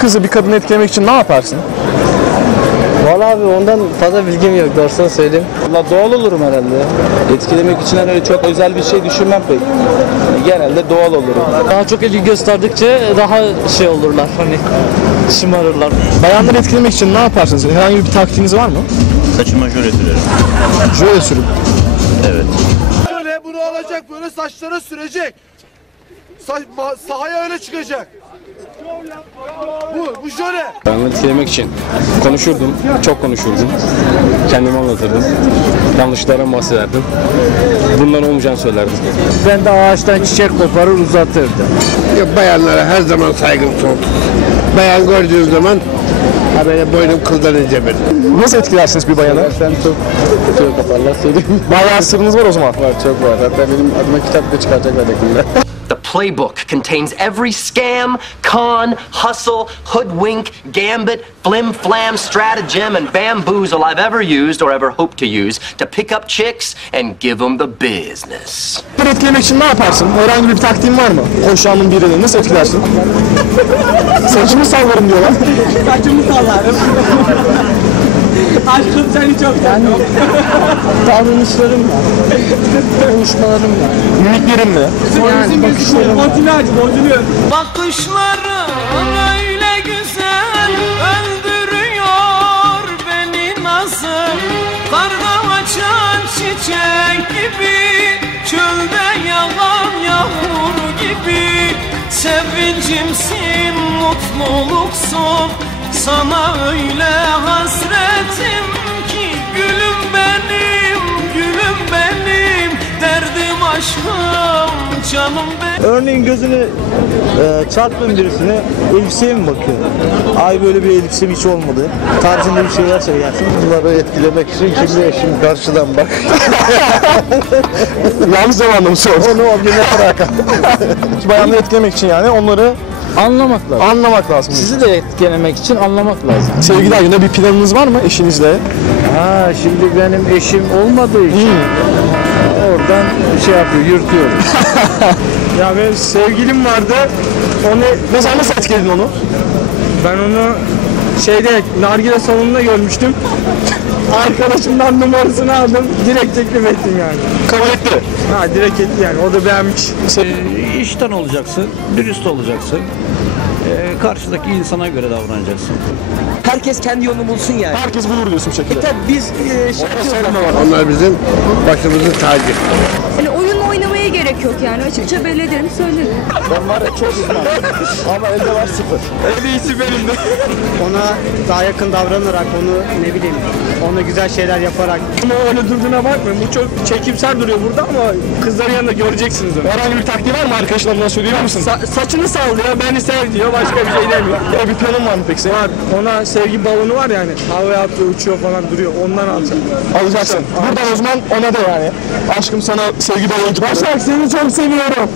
kızı bir kadını etkilemek için ne yaparsın? Valla abi ondan fazla bilgim yok doğrusunu söyleyeyim. Valla doğal olurum herhalde. Etkilemek için öyle çok özel bir şey düşünmem pek. Genelde doğal olurum. Daha çok ilgi gösterdikçe daha şey olurlar hani şımarırlar. Bayanları etkilemek için ne yaparsınız? Herhangi bir taktiğiniz var mı? Saçıma jöle sürerim. Jöle sürüp. Evet. Böyle bunu alacak böyle saçlara sürecek. Saç, ma- sahaya öyle çıkacak. Bu, bu şöyle. Ben etkilemek için konuşurdum, çok konuşurdum. Kendimi anlatırdım. Yanlışlardan bahsederdim. Bundan olmayacağını söylerdim. Ben de ağaçtan çiçek koparır uzatırdım. Bayanlara her zaman saygım sonsuz. Bayan gördüğüm zaman ha böyle boynum kıldan ince benim. Nasıl etkilersiniz bir bayanı? Ben çok tutuyor kaparlar söyleyeyim. Bayağı sırrınız var o zaman. Var çok var. Hatta benim adıma kitap da çıkaracaklar yakında. The playbook contains every scam, con, hustle, hoodwink, gambit, flim flam, stratagem, and bamboozle I've ever used or ever hope to use to pick up chicks and give them the business. Bir etkilemek için ne yaparsın? Herhangi bir taktiğin var mı? Hoşlandığın birini nasıl etkilersin? Saçımı sallarım diyorlar. Davranışlarım var. Konuşmalarım var. Mimiklerin mi? Yani bakışlarım var. Bakışların öyle güzel öldürüyor beni nasıl Karda açan çiçek gibi çölde yağan yağmur gibi Sevincimsin mutluluksun sana öyle hasretim Örneğin gözünü e, çarptığın birisine elbiseye mi bakıyor? Ay böyle bir elbisem hiç olmadı. Tarzında bir şeyler söylersin. Bunları etkilemek için şimdi eşim karşıdan bak. Yanlış zamanda mı sordun? Onu o güne bırak. Bayanları etkilemek için yani onları Anlamak lazım. anlamak lazım. Sizi de etkilemek için anlamak lazım. Sevgili hakkında bir planınız var mı eşinizle? Ha şimdi benim eşim olmadığı için oradan şey yapıyor, yürütüyorum. Ya benim sevgilim vardı. Onu Mesela nasıl etkiledin onu? ben onu şeyde nargile salonunda görmüştüm. Arkadaşımdan numarasını aldım. Direkt teklif ettim yani. Kabul etti. Ha direkt etti yani. O da beğenmiş. işten olacaksın, dürüst olacaksın. Ee, karşıdaki insana göre davranacaksın. Herkes kendi yolunu bulsun yani. Herkes bulur diyorsun bu şekilde. Tabii biz e, şey Onlar bizim başımızın tacı. Oyun oynamaya gerek yok yani açıkça belli ederim söylerim. Ona daha yakın davranarak onu ne bileyim ona güzel şeyler yaparak. Ama öyle durduğuna bakmayın. Bu çok çekimsel duruyor burada ama kızların yanında göreceksiniz onu. Herhangi bir taktiği var mı arkadaşlarına söyleyebilir misin? Sa- saçını sallıyor, beni sev diyor, başka bir şey demiyor. Ya bir planın var mı peki senin? Var, ona sevgi balonu var yani. Havaya atıyor, uçuyor falan duruyor. Ondan alacağım. Alacaksın. Buradan o zaman ona da yani. Aşkım sana sevgi balonu Başak seni çok seviyorum.